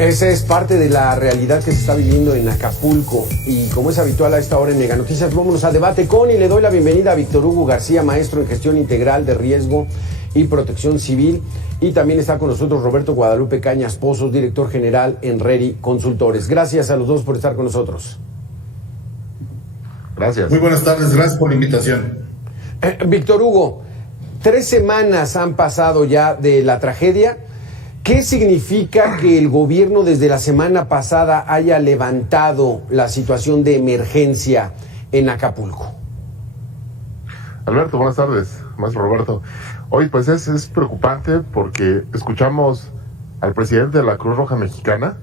Esa es parte de la realidad que se está viviendo en Acapulco y como es habitual a esta hora en Mega Noticias, vámonos a Debate con y le doy la bienvenida a Víctor Hugo García, maestro en Gestión Integral de Riesgo y Protección Civil, y también está con nosotros Roberto Guadalupe Cañas Pozos, director general en RERI Consultores. Gracias a los dos por estar con nosotros. Gracias. Muy buenas tardes, gracias por la invitación. Víctor Hugo, 3 semanas han pasado ya de la tragedia. ¿Qué significa que el gobierno desde la semana pasada haya levantado la situación de emergencia en Acapulco? Alberto, buenas tardes, maestro Roberto. Hoy pues es preocupante porque escuchamos al presidente de la Cruz Roja Mexicana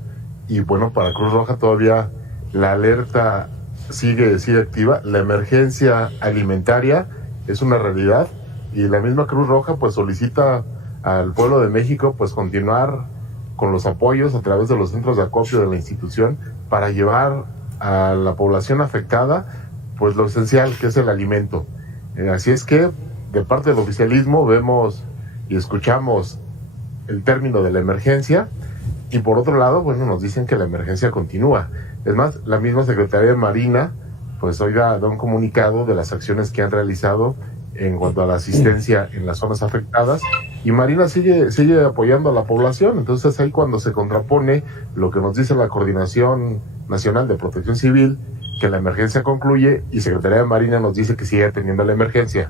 y bueno, para Cruz Roja todavía la alerta sigue activa, la emergencia alimentaria es una realidad y la misma Cruz Roja pues solicita al pueblo de México pues continuar con los apoyos a través de los centros de acopio de la institución para llevar a la población afectada pues lo esencial que es el alimento. Así es que de parte del oficialismo vemos y escuchamos el término de la emergencia y por otro lado, bueno, nos dicen que la emergencia continúa. Es más, la misma Secretaría de Marina pues hoy da un comunicado de las acciones que han realizado en cuanto a la asistencia en las zonas afectadas y Marina sigue apoyando a la población. Entonces ahí cuando se contrapone lo que nos dice la Coordinación Nacional de Protección Civil, que la emergencia concluye, y Secretaría de Marina nos dice que sigue atendiendo la emergencia.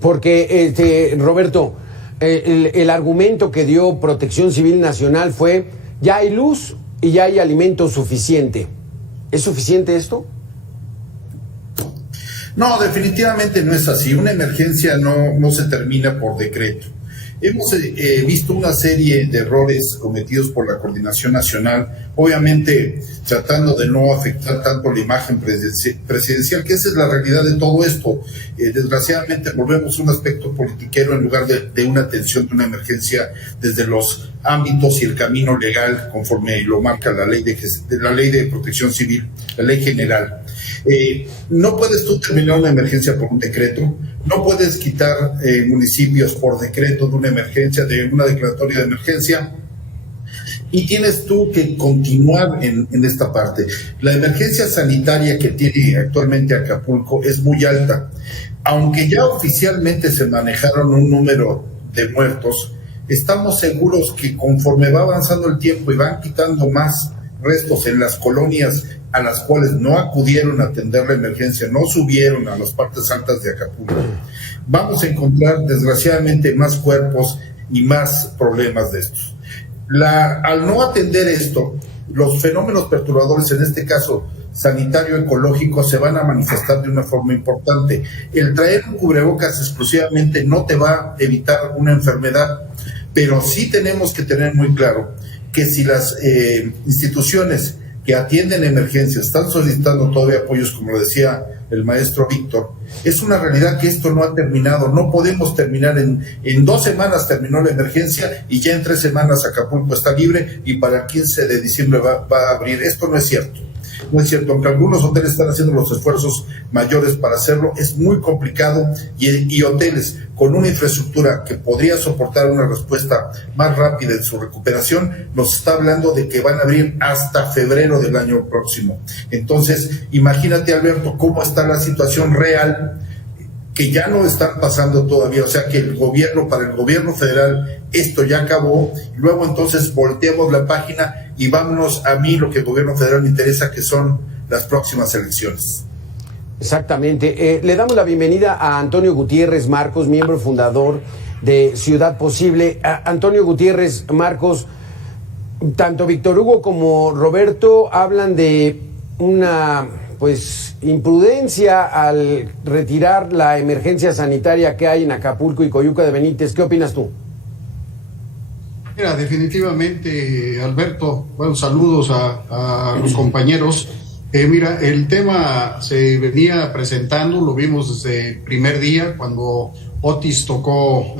Porque, Roberto, el argumento que dio Protección Civil Nacional fue: ya hay luz y ya hay alimento suficiente. ¿Es suficiente esto? No, definitivamente no es así. Una emergencia no se termina por decreto. Hemos visto una serie de errores cometidos por la Coordinación Nacional, obviamente tratando de no afectar tanto la imagen presidencial, que esa es la realidad de todo esto. Desgraciadamente volvemos a un aspecto politiquero en lugar de una atención de una emergencia desde los ámbitos y el camino legal, conforme lo marca la ley de Protección Civil, la ley general. No puedes tú terminar una emergencia por un decreto, no puedes quitar municipios por decreto de una emergencia, de una declaratoria de emergencia, y tienes tú que continuar en esta parte. La emergencia sanitaria que tiene actualmente Acapulco es muy alta. Aunque ya oficialmente se manejaron un número de muertos, estamos seguros que conforme va avanzando el tiempo y van quitando más restos en las colonias a las cuales no acudieron a atender la emergencia, no subieron a las partes altas de Acapulco, vamos a encontrar desgraciadamente más cuerpos y más problemas de estos. Al no atender esto, los fenómenos perturbadores, en este caso sanitario-ecológico, se van a manifestar de una forma importante. El traer un cubrebocas exclusivamente no te va a evitar una enfermedad, pero sí tenemos que tener muy claro que si las instituciones que atienden emergencias están solicitando todavía apoyos, como lo decía el maestro Víctor, es una realidad que esto no ha terminado. No podemos terminar en 2 semanas terminó la emergencia y ya en 3 semanas Acapulco está libre y para el 15 de diciembre va a abrir. Esto no es cierto. No es cierto, aunque algunos hoteles están haciendo los esfuerzos mayores para hacerlo, es muy complicado y hoteles con una infraestructura que podría soportar una respuesta más rápida en su recuperación, nos está hablando de que van a abrir hasta febrero del año próximo. Entonces, imagínate, Alberto, cómo está la situación real, que ya no están pasando todavía, o sea que para el gobierno federal esto ya acabó, luego entonces volteamos la página y vámonos a mí lo que el gobierno federal me interesa, que son las próximas elecciones. Exactamente. Le damos la bienvenida a Antonio Gutiérrez Marcos, miembro fundador de Ciudad Posible. Antonio Gutiérrez Marcos, tanto Víctor Hugo como Roberto hablan de una imprudencia al retirar la emergencia sanitaria que hay en Acapulco y Coyuca de Benítez. ¿Qué opinas tú? Mira, definitivamente, Alberto, buenos saludos a los compañeros. Mira, el tema se venía presentando, lo vimos desde el primer día, cuando Otis tocó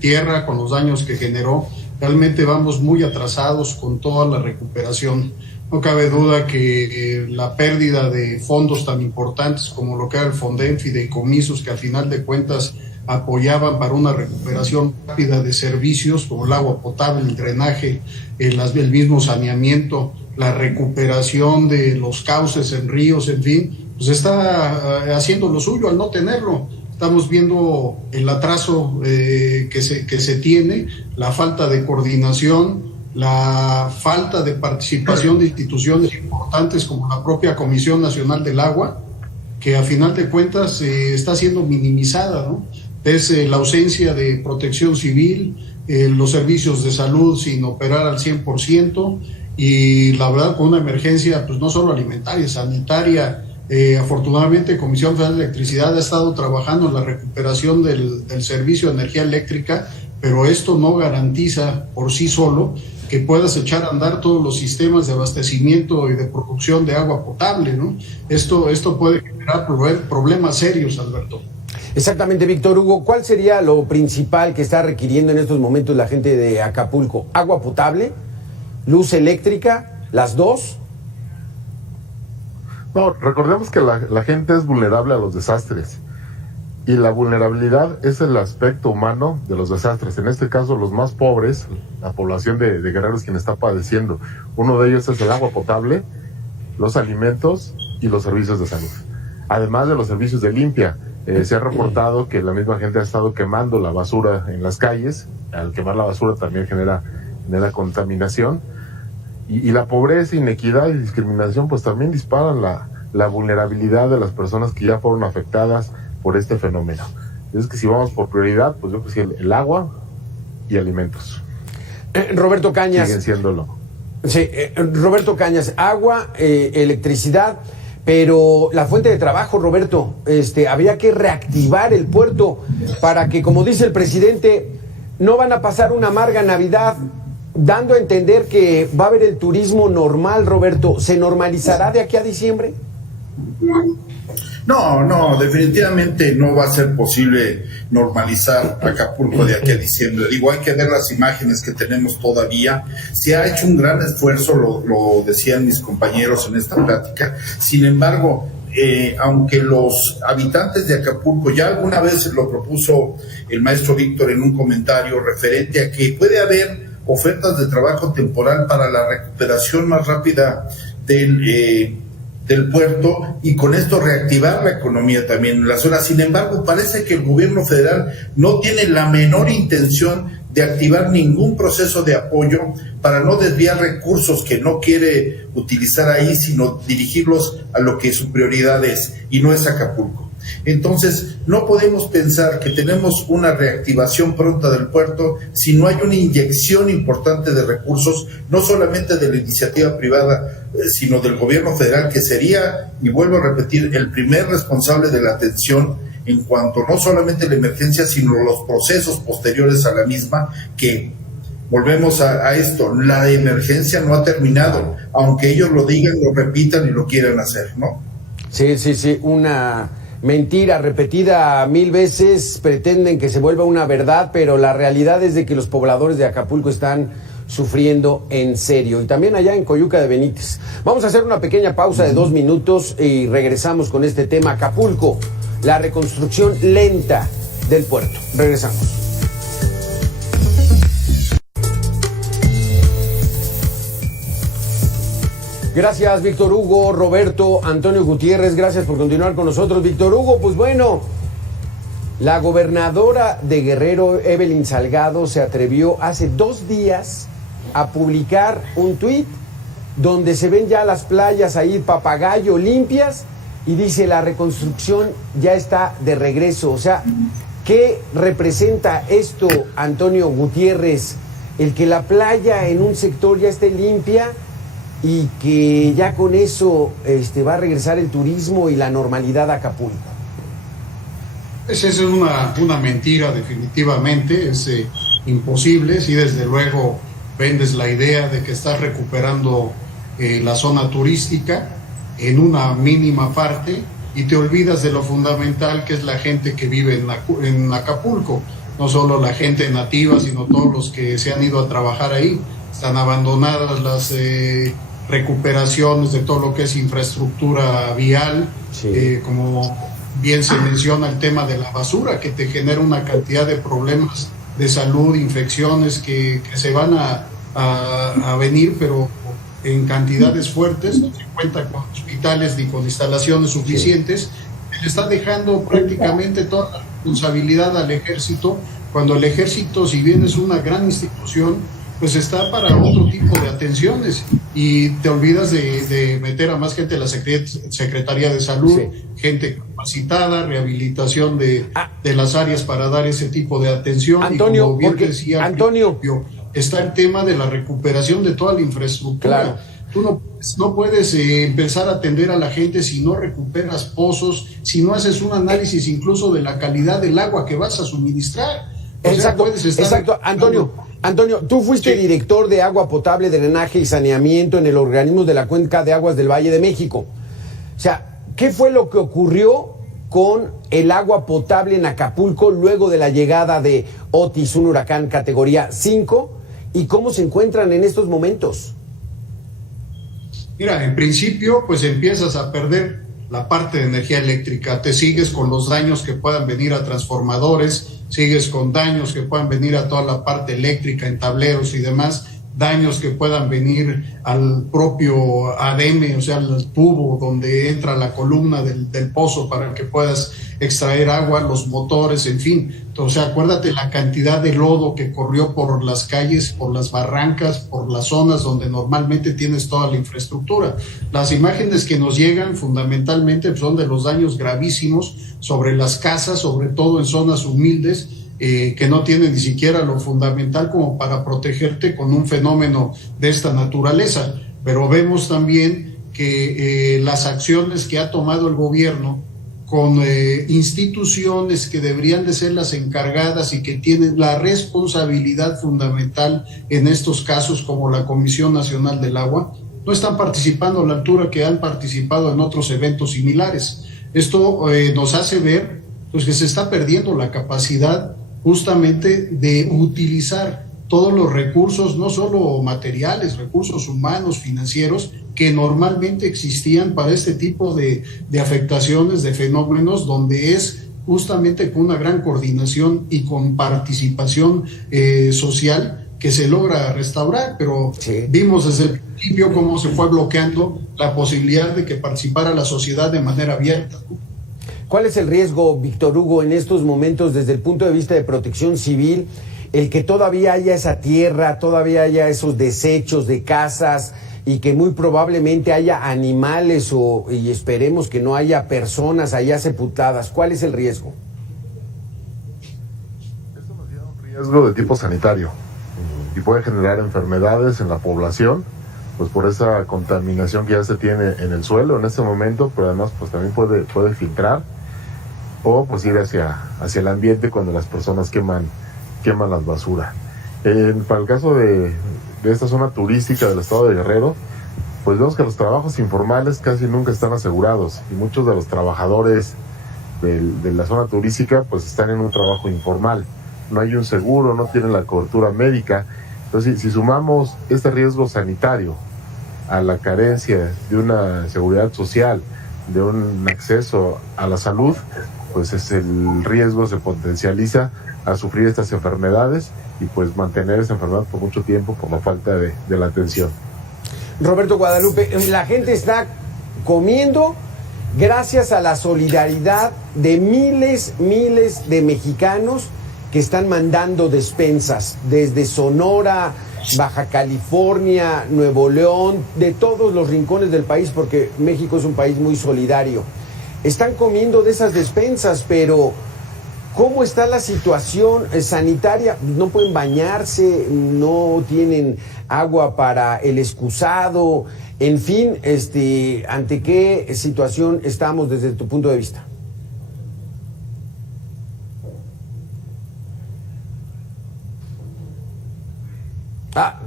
tierra con los daños que generó. Realmente vamos muy atrasados con toda la recuperación. No cabe duda que la pérdida de fondos tan importantes como lo que era el Fonden, fideicomisos, que al final de cuentas apoyaban para una recuperación rápida de servicios como el agua potable, el drenaje, el mismo saneamiento, la recuperación de los cauces en ríos, en fin, pues está haciendo lo suyo al no tenerlo. Estamos viendo el atraso que se tiene, la falta de coordinación, la falta de participación de instituciones importantes como la propia Comisión Nacional del Agua, que a final de cuentas está siendo minimizada, ¿no? Es la ausencia de protección civil, los servicios de salud sin operar al 100%, y la verdad con una emergencia pues no solo alimentaria, sanitaria. Afortunadamente Comisión Federal de Electricidad ha estado trabajando en la recuperación del servicio de energía eléctrica, pero esto no garantiza por sí solo que puedas echar a andar todos los sistemas de abastecimiento y de producción de agua potable, ¿no? Esto puede generar problemas serios, Alberto. Exactamente, Víctor Hugo. ¿Cuál sería lo principal que está requiriendo en estos momentos la gente de Acapulco? ¿Agua potable? ¿Luz eléctrica? ¿Las dos? No, recordemos que la gente es vulnerable a los desastres. Y la vulnerabilidad es el aspecto humano de los desastres. En este caso, los más pobres, la población de Guerrero es quien está padeciendo. Uno de ellos es el agua potable, los alimentos y los servicios de salud. Además de los servicios de limpia, se ha reportado que la misma gente ha estado quemando la basura en las calles. Al quemar la basura también genera contaminación. Y la pobreza, inequidad y discriminación pues también disparan la vulnerabilidad de las personas que ya fueron afectadas por este fenómeno. Es que si vamos por prioridad, pues yo creo que el agua y alimentos. Roberto Cañas. Siguen siéndolo. Sí, Roberto Cañas, agua, electricidad, pero la fuente de trabajo, Roberto, habría que reactivar el puerto para que, como dice el presidente, no van a pasar una amarga Navidad, dando a entender que va a haber el turismo normal, Roberto. ¿Se normalizará de aquí a diciembre? No, definitivamente no va a ser posible normalizar Acapulco de aquí a diciembre. Digo, hay que ver las imágenes que tenemos todavía. Se ha hecho un gran esfuerzo, lo decían mis compañeros en esta plática. Sin embargo, aunque los habitantes de Acapulco, ya alguna vez lo propuso el maestro Víctor en un comentario referente a que puede haber ofertas de trabajo temporal para la recuperación más rápida del puerto y con esto reactivar la economía también en la zona. Sin embargo, parece que el gobierno federal no tiene la menor intención de activar ningún proceso de apoyo para no desviar recursos que no quiere utilizar ahí, sino dirigirlos a lo que su prioridad es, y no es Acapulco. Entonces, no podemos pensar que tenemos una reactivación pronta del puerto si no hay una inyección importante de recursos, no solamente de la iniciativa privada, sino del gobierno federal, que sería, y vuelvo a repetir, el primer responsable de la atención en cuanto no solamente la emergencia, sino los procesos posteriores a la misma, que volvemos a esto, la emergencia no ha terminado, aunque ellos lo digan, lo repitan y lo quieran hacer, ¿no? Sí, una mentira repetida 1000 veces, pretenden que se vuelva una verdad, pero la realidad es de que los pobladores de Acapulco están sufriendo en serio, y también allá en Coyuca de Benítez. Vamos a hacer una pequeña pausa de 2 minutos y regresamos con este tema. Acapulco, la reconstrucción lenta del puerto. Regresamos. Gracias, Víctor Hugo, Roberto, Antonio Gutiérrez, gracias por continuar con nosotros. Víctor Hugo, pues bueno, la gobernadora de Guerrero, Evelyn Salgado, se atrevió hace 2 días a publicar un tuit donde se ven ya las playas ahí Papagayo limpias y dice: la reconstrucción ya está de regreso. O sea, ¿qué representa esto, Antonio Gutiérrez? El que la playa en un sector ya esté limpia y que ya con eso va a regresar el turismo y la normalidad a Acapulco. Esa es una mentira, definitivamente. Es imposible. Si desde luego vendes la idea de que estás recuperando la zona turística en una mínima parte y te olvidas de lo fundamental, que es la gente que vive en Acapulco. No solo la gente nativa, sino todos los que se han ido a trabajar ahí. Están abandonadas las recuperaciones de todo lo que es infraestructura vial, sí, como bien se menciona el tema de la basura, que te genera una cantidad de problemas de salud, infecciones que se van a venir, pero en cantidades fuertes, no se cuenta con hospitales ni con instalaciones suficientes. Le está dejando prácticamente toda la responsabilidad al ejército, cuando el ejército, si bien es una gran institución, pues está para otro tipo de atenciones, y te olvidas de meter a más gente a la Secretaría de Salud, sí, gente capacitada, rehabilitación de las áreas para dar ese tipo de atención. Antonio, y como bien decía, Antonio, está el tema de la recuperación de toda la infraestructura. Claro. Tú no puedes empezar a atender a la gente si no recuperas pozos, si no haces un análisis incluso de la calidad del agua que vas a suministrar. Exacto, exacto. Antonio, tú fuiste director de agua potable, drenaje y saneamiento en el organismo de la Cuenca de Aguas del Valle de México. O sea, ¿qué fue lo que ocurrió con el agua potable en Acapulco luego de la llegada de Otis, un huracán categoría 5? ¿Y cómo se encuentran en estos momentos? Mira, en principio, pues empiezas a perder la parte de energía eléctrica, te sigues con los daños que puedan venir a transformadores, sigues con daños que puedan venir a toda la parte eléctrica en tableros y demás, daños que puedan venir al propio ADM, o sea, al tubo donde entra la columna del pozo para que puedas extraer agua, los motores, en fin. O sea, acuérdate la cantidad de lodo que corrió por las calles, por las barrancas, por las zonas donde normalmente tienes toda la infraestructura. Las imágenes que nos llegan fundamentalmente son de los daños gravísimos sobre las casas, sobre todo en zonas humildes, que no tienen ni siquiera lo fundamental como para protegerte con un fenómeno de esta naturaleza. Pero vemos también que las acciones que ha tomado el gobierno con instituciones que deberían de ser las encargadas y que tienen la responsabilidad fundamental en estos casos, como la Comisión Nacional del Agua, no están participando a la altura que han participado en otros eventos similares. Esto nos hace ver pues, que se está perdiendo la capacidad justamente de utilizar todos los recursos, no solo materiales, recursos humanos, financieros, que normalmente existían para este tipo de afectaciones, de fenómenos, donde es justamente con una gran coordinación y con participación social que se logra restaurar, pero sí, vimos desde el principio cómo se fue bloqueando la posibilidad de que participara la sociedad de manera abierta. ¿Cuál es el riesgo, Víctor Hugo, en estos momentos desde el punto de vista de protección civil, el que todavía haya esa tierra, todavía haya esos desechos de casas y que muy probablemente haya animales y esperemos que no haya personas allá sepultadas? ¿Cuál es el riesgo? Esto nos lleva a un riesgo de tipo sanitario y puede generar enfermedades en la población, pues por esa contaminación que ya se tiene en el suelo en este momento, pero además pues también puede filtrar o pues ir hacia el ambiente cuando las personas queman las basuras. Para el caso de esta zona turística del estado de Guerrero, pues vemos que los trabajos informales casi nunca están asegurados y muchos de los trabajadores de la zona turística pues están en un trabajo informal, no hay un seguro, no tienen la cobertura médica. Entonces si sumamos este riesgo sanitario a la carencia de una seguridad social, de un acceso a la salud, pues el riesgo se potencializa a sufrir estas enfermedades y pues mantener esa enfermedad por mucho tiempo por la falta de la atención. Roberto Guadalupe, la gente está comiendo gracias a la solidaridad de miles de mexicanos que están mandando despensas desde Sonora, Baja California, Nuevo León, de todos los rincones del país, porque México es un país muy solidario. Están comiendo de esas despensas, pero ¿cómo está la situación sanitaria? No pueden bañarse, no tienen agua para el excusado, en fin, ¿ante qué situación estamos desde tu punto de vista?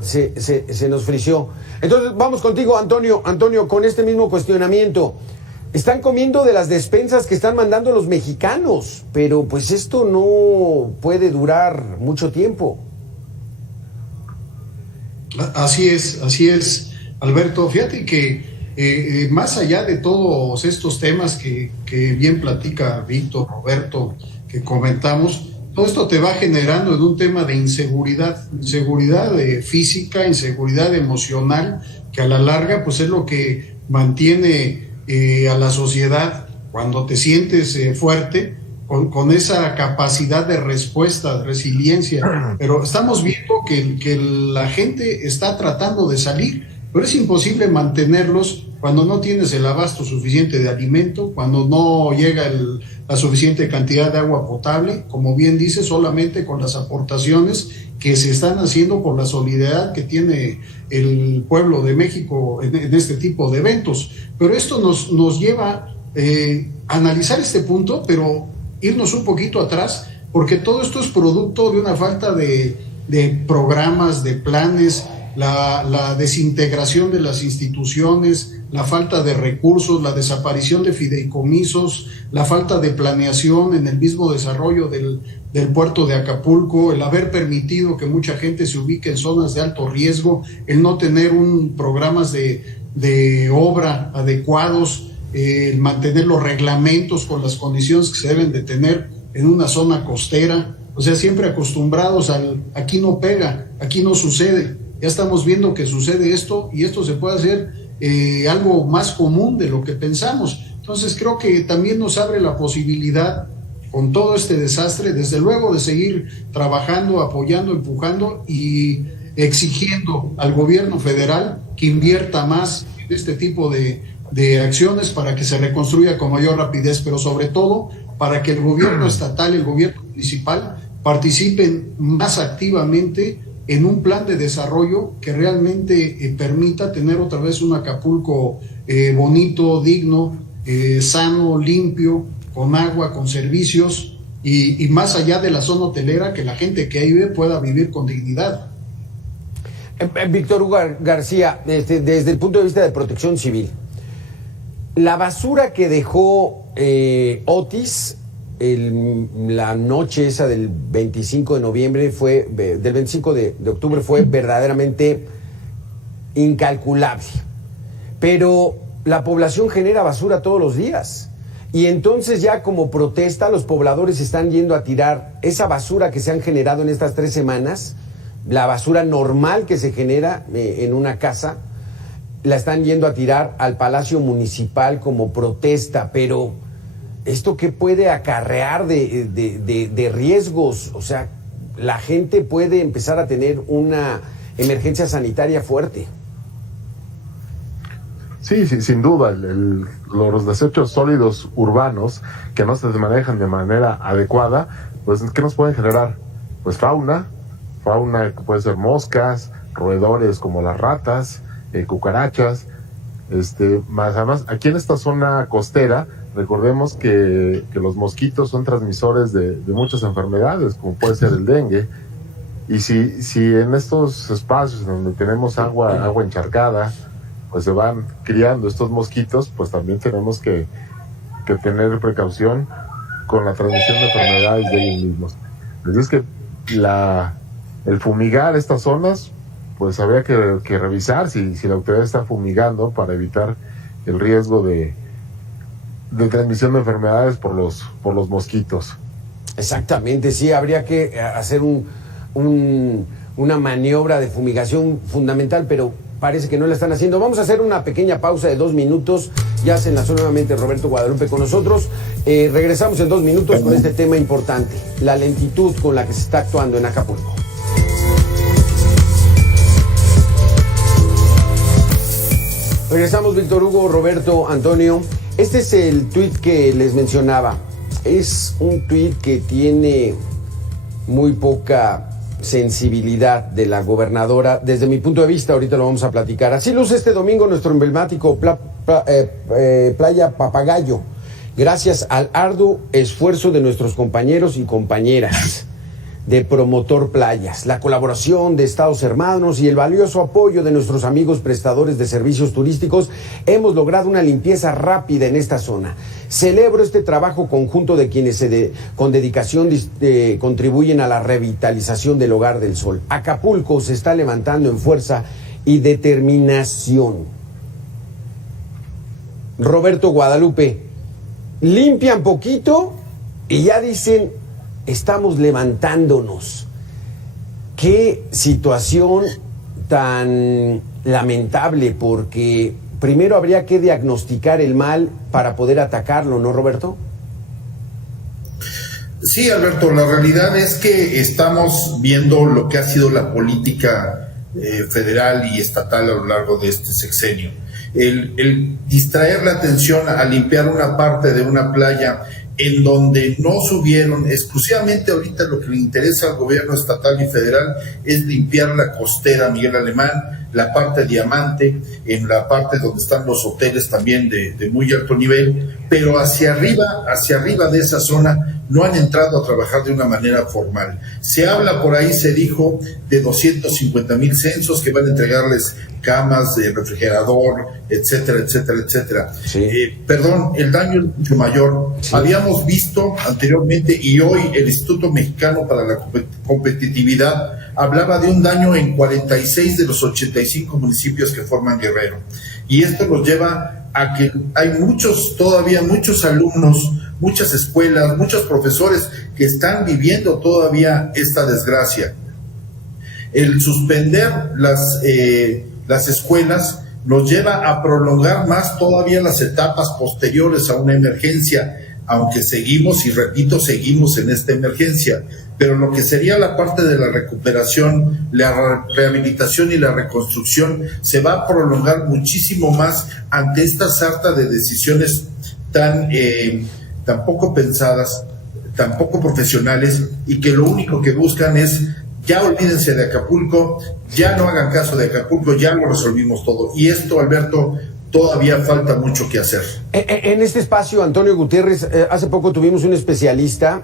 Se nos frició. Entonces vamos contigo, Antonio, con este mismo cuestionamiento. Están comiendo de las despensas que están mandando los mexicanos, pero pues esto no puede durar mucho tiempo. Así es, Alberto. Fíjate que más allá de todos estos temas que bien platica Víctor, Roberto, que comentamos, todo esto te va generando en un tema de inseguridad física, inseguridad emocional, que a la larga pues es lo que mantiene a la sociedad, cuando te sientes fuerte, con esa capacidad de respuesta, de resiliencia. Pero estamos viendo que la gente está tratando de salir, pero es imposible mantenerlos cuando no tienes el abasto suficiente de alimento, cuando no llega la suficiente cantidad de agua potable, como bien dice, solamente con las aportaciones que se están haciendo por la solidaridad que tiene el pueblo de México en este tipo de eventos. Pero esto nos lleva a analizar este punto, pero irnos un poquito atrás, porque todo esto es producto de una falta de programas, de planes, la desintegración de las instituciones, la falta de recursos, la desaparición de fideicomisos, la falta de planeación en el mismo desarrollo del puerto de Acapulco, el haber permitido que mucha gente se ubique en zonas de alto riesgo, el no tener programas de obra adecuados, el mantener los reglamentos con las condiciones que se deben de tener en una zona costera, o sea, siempre acostumbrados aquí no pega, aquí no sucede. Ya estamos viendo que sucede esto y esto se puede hacer algo más común de lo que pensamos. Entonces creo que también nos abre la posibilidad, con todo este desastre, desde luego de seguir trabajando, apoyando, empujando y exigiendo al gobierno federal que invierta más en este tipo de acciones para que se reconstruya con mayor rapidez, pero sobre todo para que el gobierno estatal, el gobierno municipal participen más activamente en un plan de desarrollo que realmente permita tener otra vez un Acapulco bonito, digno, sano, limpio, con agua, con servicios y más allá de la zona hotelera, que la gente que ahí vive pueda vivir con dignidad. Víctor Hugo García, desde el punto de vista de protección civil, la basura que dejó Otis la noche esa del 25 de noviembre del 25 de octubre fue verdaderamente incalculable. Pero la población genera basura todos los días. Y entonces ya como protesta los pobladores están yendo a tirar esa basura que se han generado en estas 3 semanas, la basura normal que se genera en una casa, la están yendo a tirar al Palacio Municipal como protesta, pero ¿esto qué puede acarrear de riesgos? O sea, la gente puede empezar a tener una emergencia sanitaria fuerte. Sí, sin duda, los desechos sólidos urbanos que no se manejan de manera adecuada, pues ¿qué nos pueden generar? Pues fauna que puede ser moscas, roedores como las ratas, cucarachas, más además aquí en esta zona costera, recordemos que los mosquitos son transmisores de muchas enfermedades, como puede ser el dengue, y si en estos espacios donde tenemos agua encharcada, pues se van criando estos mosquitos, pues también tenemos que tener precaución con la transmisión de enfermedades de ellos mismos. Es que el fumigar estas zonas, pues habría que revisar si la autoridad está fumigando para evitar el riesgo de transmisión de enfermedades por los mosquitos. Exactamente, sí, habría que hacer una maniobra de fumigación fundamental, pero parece que no la están haciendo. Vamos a hacer una pequeña pausa de 2 minutos. Ya se enlazó nuevamente Roberto Guadalupe con nosotros. Regresamos en 2 minutos con este tema importante, la lentitud con la que se está actuando en Acapulco. Regresamos, Víctor Hugo, Roberto, Antonio. Este es el tuit que les mencionaba. Es un tuit que tiene muy poca sensibilidad de la gobernadora, desde mi punto de vista, ahorita lo vamos a platicar. Así luce este domingo nuestro emblemático Playa Papagayo, gracias al arduo esfuerzo de nuestros compañeros y compañeras de Promotor Playas, la colaboración de Estados Hermanos y el valioso apoyo de nuestros amigos prestadores de servicios turísticos, hemos logrado una limpieza rápida en esta zona. Celebro este trabajo conjunto de quienes con dedicación contribuyen a la revitalización del Hogar del Sol. Acapulco se está levantando en fuerza y determinación. Roberto Guadalupe, limpian poquito y ya dicen, estamos levantándonos. Qué situación tan lamentable, porque primero habría que diagnosticar el mal para poder atacarlo, ¿no, Roberto? Sí, Alberto, la realidad es que estamos viendo lo que ha sido la política federal y estatal a lo largo de este sexenio. El distraer la atención a limpiar una parte de una playa en donde no subieron, exclusivamente ahorita lo que le interesa al gobierno estatal y federal es limpiar la costera Miguel Alemán, la parte Diamante, en la parte donde están los hoteles también de muy alto nivel, pero hacia arriba de esa zona no han entrado a trabajar de una manera formal. Se habla por ahí, se dijo, de 250,000 censos que van a entregarles camas, de refrigerador, etcétera, etcétera, etcétera. Sí. Perdón, el daño es mucho mayor. Sí. Habíamos visto anteriormente, y hoy el Instituto Mexicano para la Competitividad hablaba de un daño en 46 de los 85 municipios que forman Guerrero. Y esto nos lleva a que hay todavía muchos alumnos, muchas escuelas, muchos profesores que están viviendo todavía esta desgracia. El suspender las escuelas nos lleva a prolongar más todavía las etapas posteriores a una emergencia, aunque seguimos, y repito, seguimos en esta emergencia, pero lo que sería la parte de la recuperación, la rehabilitación y la reconstrucción se va a prolongar muchísimo más ante esta sarta de decisiones tan poco pensadas, tan poco profesionales, y que lo único que buscan es: ya olvídense de Acapulco, ya no hagan caso de Acapulco, ya lo resolvimos todo. Y esto, Alberto, todavía falta mucho que hacer. En este espacio, Antonio Gutiérrez, hace poco tuvimos un especialista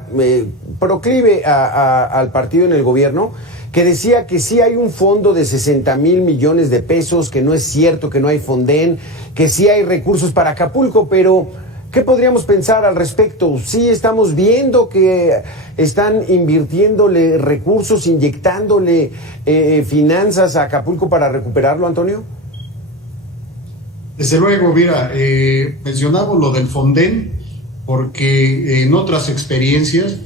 proclive al partido en el gobierno, que decía que sí hay un fondo de 60,000 millones de pesos, que no es cierto, que no hay Fonden, que sí hay recursos para Acapulco, pero ¿qué podríamos pensar al respecto? Sí estamos viendo que están invirtiéndole recursos, inyectándole finanzas a Acapulco para recuperarlo, Antonio. Desde luego, mira, mencionamos lo del Fonden, porque en otras experiencias,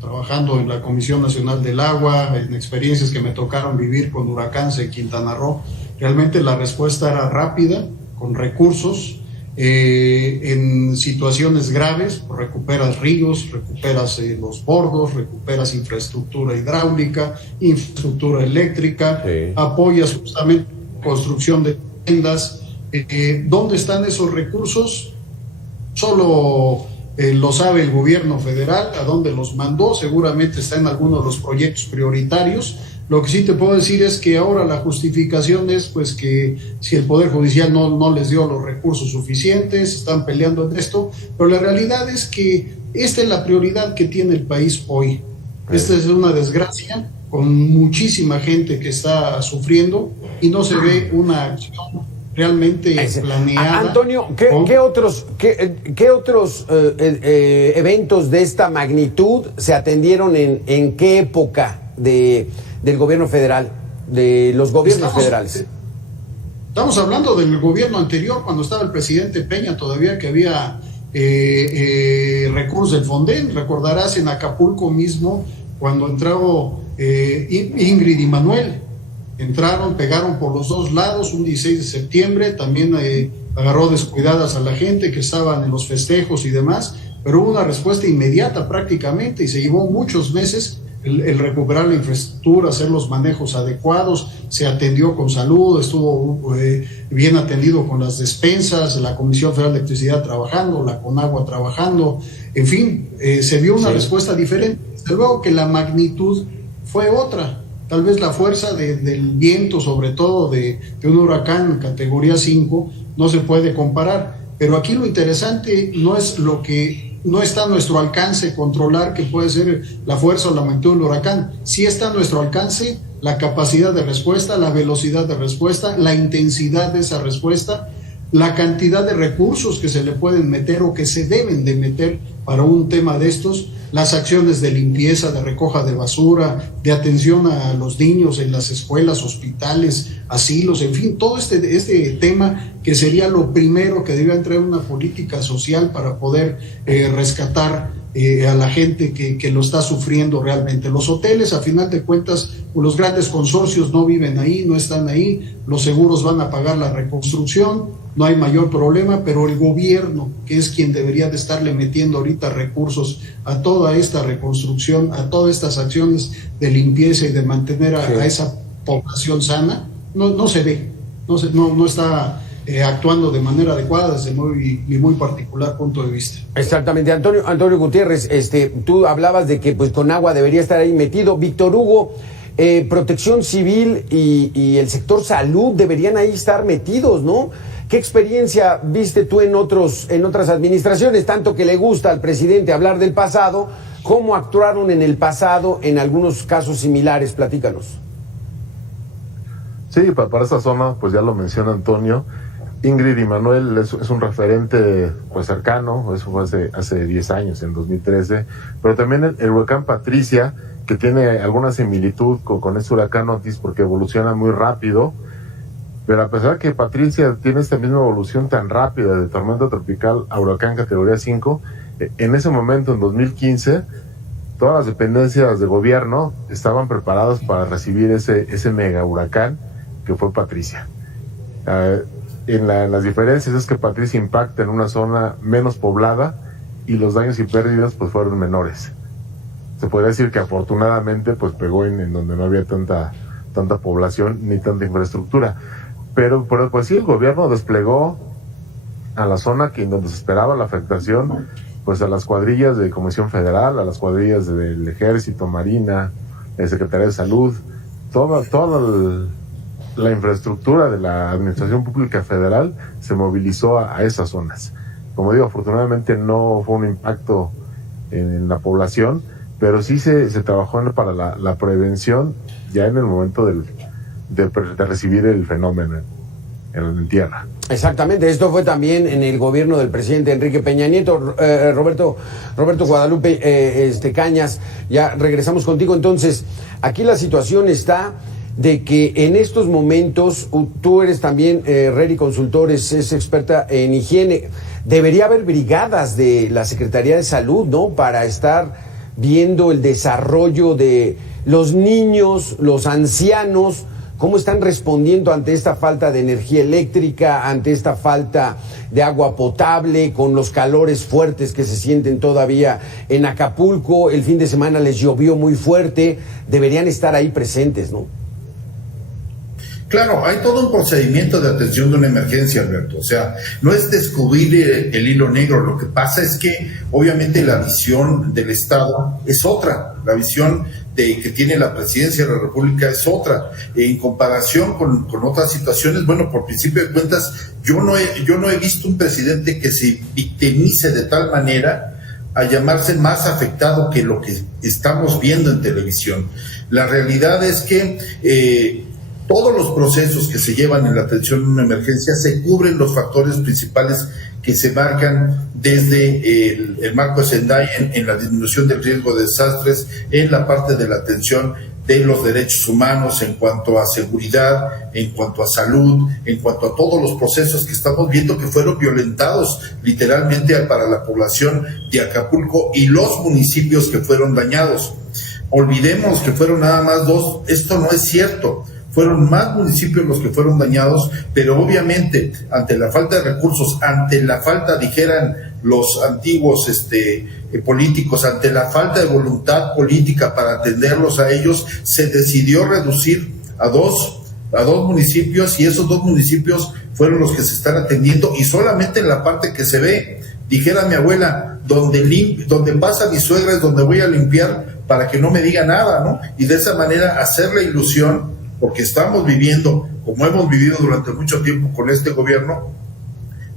trabajando en la Comisión Nacional del Agua, en experiencias que me tocaron vivir con huracanes en Quintana Roo, realmente la respuesta era rápida, con recursos. En situaciones graves, recuperas ríos, recuperas los bordos, recuperas infraestructura hidráulica, infraestructura eléctrica, sí. Apoyas justamente construcción de tiendas. ¿Dónde están esos recursos? Solo lo sabe el gobierno federal, a dónde los mandó. Seguramente está en algunos de los proyectos prioritarios. Lo que sí te puedo decir es que ahora la justificación es pues que si el Poder Judicial no les dio los recursos suficientes, están peleando en esto, pero la realidad es que esta es la prioridad que tiene el país hoy. Esta es una desgracia con muchísima gente que está sufriendo y no se ve una acción realmente planeada. Antonio, ¿qué otros eventos de esta magnitud se atendieron en qué época del gobierno federal, de los gobiernos federales? Estamos hablando del gobierno anterior, cuando estaba el presidente Peña, todavía que había recursos del Fonden. Recordarás en Acapulco mismo, cuando entró Ingrid y Manuel, entraron, pegaron por los dos lados un 16 de septiembre, también agarró descuidadas a la gente que estaban en los festejos y demás, pero hubo una respuesta inmediata prácticamente y se llevó muchos meses el recuperar la infraestructura, hacer los manejos adecuados. Se atendió con salud, estuvo bien atendido con las despensas, la Comisión Federal de Electricidad trabajando, la Conagua trabajando, en fin, se vio una respuesta diferente. Desde luego que la magnitud fue otra. Tal vez la fuerza del viento, sobre todo de un huracán categoría 5, no se puede comparar. Pero aquí lo interesante no es lo que no está a nuestro alcance controlar, que puede ser la fuerza o la magnitud del huracán. Sí está a nuestro alcance la capacidad de respuesta, la velocidad de respuesta, la intensidad de esa respuesta. la cantidad de recursos que se le pueden meter o que se deben de meter para un tema de estos, las acciones de limpieza, de recoja de basura, de atención a los niños en las escuelas, hospitales, asilos, en fin, todo este tema que sería lo primero que debe entrar en una política social para poder rescatar a la gente que lo está sufriendo realmente. Los hoteles, a final de cuentas, los grandes consorcios no viven ahí, no están ahí, los seguros van a pagar la reconstrucción, no hay mayor problema, pero el gobierno, que es quien debería de estarle metiendo ahorita recursos a toda esta reconstrucción, a todas estas acciones de limpieza y de mantener a esa población sana, no se ve, no está actuando de manera adecuada desde muy particular punto de vista. Exactamente. Antonio Gutiérrez, tú hablabas de que pues con agua debería estar ahí metido. Víctor Hugo, Protección Civil y el sector salud deberían ahí estar metidos, ¿no? ¿Qué experiencia viste tú en otras administraciones? Tanto que le gusta al presidente hablar del pasado, ¿cómo actuaron en el pasado en algunos casos similares? Platícanos. Sí, para esa zona, pues ya lo menciona Antonio, Ingrid y Manuel es un referente pues cercano, eso fue hace 10 años, en 2013, pero también el huracán Patricia, que tiene alguna similitud con este huracán Otis porque evoluciona muy rápido, pero a pesar que Patricia tiene esta misma evolución tan rápida de tormenta tropical a huracán categoría 5, en ese momento, en 2015, todas las dependencias de gobierno estaban preparadas para recibir ese mega huracán que fue Patricia. Las diferencias es que Patricia impacta en una zona menos poblada y los daños y pérdidas pues fueron menores. Se podría decir que afortunadamente pues pegó en donde no había tanta población ni tanta infraestructura. Pero pues sí, el gobierno desplegó a la zona en donde se esperaba la afectación, pues a las cuadrillas de Comisión Federal, a las cuadrillas del Ejército, Marina, Secretaría de Salud, toda la infraestructura de la Administración Pública Federal se movilizó a esas zonas. Como digo, afortunadamente no fue un impacto en la población, pero sí se trabajó para la prevención ya en el momento de recibir el fenómeno en tierra. Exactamente, esto fue también en el gobierno del presidente Enrique Peña Nieto. Roberto Guadalupe Cañas, ya regresamos contigo. Entonces, aquí la situación está de que en estos momentos, tú eres también, Reri Consultores, es experta en higiene, debería haber brigadas de la Secretaría de Salud, ¿no?, para estar viendo el desarrollo de los niños, los ancianos, cómo están respondiendo ante esta falta de energía eléctrica, ante esta falta de agua potable, con los calores fuertes que se sienten todavía en Acapulco. El fin de semana les llovió muy fuerte, deberían estar ahí presentes, ¿no? Claro, hay todo un procedimiento de atención de una emergencia, Alberto. O sea, no es descubrir el hilo negro. Lo que pasa es que, obviamente, la visión del Estado es otra. La visión que tiene la Presidencia de la República es otra. En comparación con otras situaciones, bueno, por principio de cuentas, yo no he visto un presidente que se victimice de tal manera a llamarse más afectado que lo que estamos viendo en televisión. La realidad es que todos los procesos que se llevan en la atención de una emergencia se cubren los factores principales que se marcan desde el marco de Sendai en la disminución del riesgo de desastres, en la parte de la atención de los derechos humanos, en cuanto a seguridad, en cuanto a salud, en cuanto a todos los procesos que estamos viendo que fueron violentados literalmente para la población de Acapulco y los municipios que fueron dañados. Olvidemos que fueron nada más 2, esto no es cierto. Fueron más municipios los que fueron dañados, pero obviamente ante la falta de recursos, ante la falta, dijeran los antiguos políticos, ante la falta de voluntad política para atenderlos a ellos, se decidió reducir a dos municipios, y esos 2 municipios fueron los que se están atendiendo, y solamente en la parte que se ve, dijera mi abuela, donde pasa mi suegra es donde voy a limpiar para que no me diga nada, ¿no? Y de esa manera hacer la ilusión, porque estamos viviendo, como hemos vivido durante mucho tiempo con este gobierno,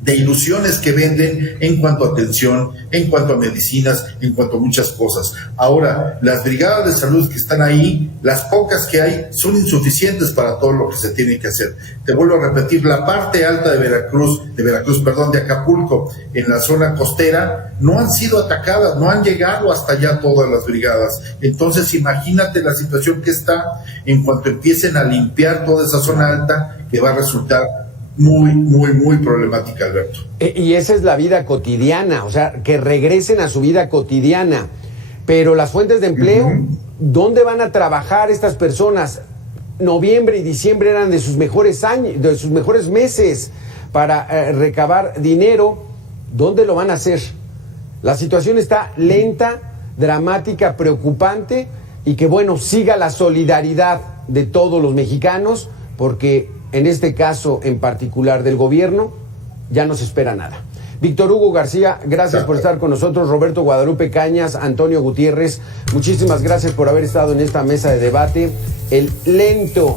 de ilusiones que venden en cuanto a atención, en cuanto a medicinas, en cuanto a muchas cosas. Ahora, las brigadas de salud que están ahí, las pocas que hay, son insuficientes para todo lo que se tiene que hacer. Te vuelvo a repetir, la parte alta de de Acapulco, en la zona costera, no han sido atacadas, no han llegado hasta allá todas las brigadas. Entonces, imagínate la situación que está en cuanto empiecen a limpiar toda esa zona alta, que va a resultar muy problemática, Alberto. Y esa es la vida cotidiana, o sea, que regresen a su vida cotidiana. Pero las fuentes de empleo, ¿dónde van a trabajar estas personas? Noviembre y diciembre eran de sus mejores años, de sus mejores meses para recabar dinero. ¿Dónde lo van a hacer? La situación está lenta, dramática, preocupante, y que bueno, siga la solidaridad de todos los mexicanos, porque en este caso en particular del gobierno ya no se espera nada. Víctor Hugo García, gracias por estar con nosotros. Roberto Guadalupe Cañas, Antonio Gutiérrez, muchísimas gracias por haber estado en esta mesa de debate.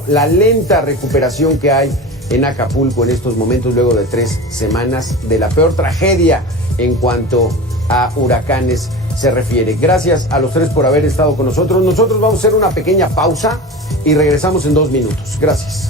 La lenta recuperación que hay en Acapulco en estos momentos, luego de 3 semanas de la peor tragedia en cuanto a huracanes se refiere. Gracias a los 3 por haber estado con nosotros. Nosotros vamos a hacer una pequeña pausa y regresamos en 2 minutos. Gracias.